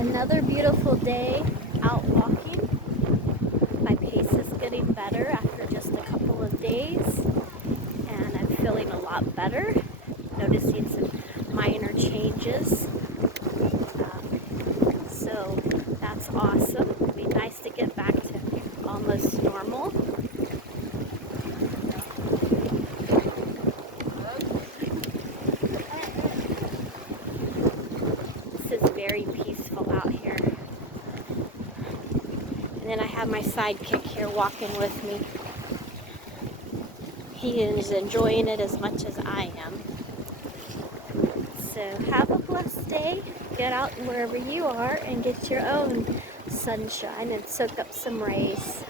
Another beautiful day out walking. My pace is getting better after just a couple of days, and I'm feeling a lot better, noticing some minor changes. So that's awesome. It'd be nice to get back to almost normal. This is very peaceful out here. And then I have my sidekick here walking with me. He is enjoying it as much as I am. So have a blessed day. Get out wherever you are and get your own sunshine and soak up some rays.